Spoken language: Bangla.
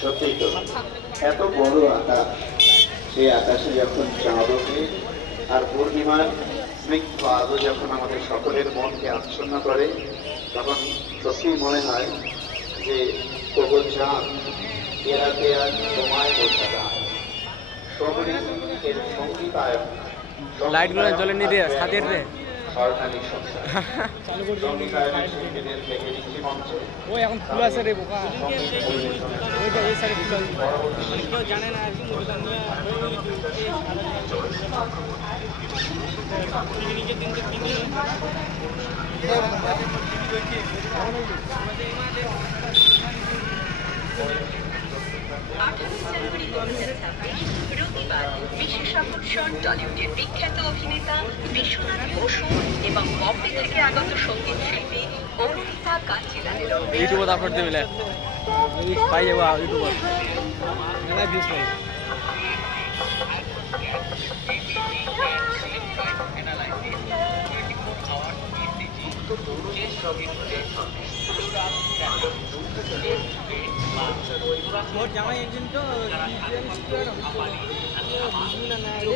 সত্যি তো, এত বড় আকাশ, সেই আকাশে যখন চাঁদ ওঠে আর পূর্ণিমার স্নিগ্ধ আলো যখন আমাদের সকলের মনকে আচ্ছন্ন করে, তখন সত্যি মনে হয় যে ওগো চাঁদ, এরাতে আর তোমায় বোঝা যায় সঙ্গীতের সঙ্গীতায়ন, লাইটগুলো জ্বলে নি দিয়ে ছাদের রে স্বর্ণালী সন্ধ্যা সঙ্গীতায়নের শিল্পীদের থেকে ঋষি মঞ্চে ওই এখন ফুল আছে রে বোকা ওইটা এই সাইডে ফুল কেউ জানে না আর কি মুরগা নিয়ে পিকনিকের দিন তো পিকনিক রবিবার বিশেষ আকর্ষণ টলিউডের বিখ্যাত অভিনেতা বিশ্বনাথ বসু এবং বম্বে থেকে আগত সঙ্গীত শিল্পী অরুণিতা কাঞ্জিলালের ইউটিউবে আপলোড দিবিলে পাই যাবো ইউটিউবে মেলা ভিউজ পাই মোর জামাই একজন তো বুঝবি না না রে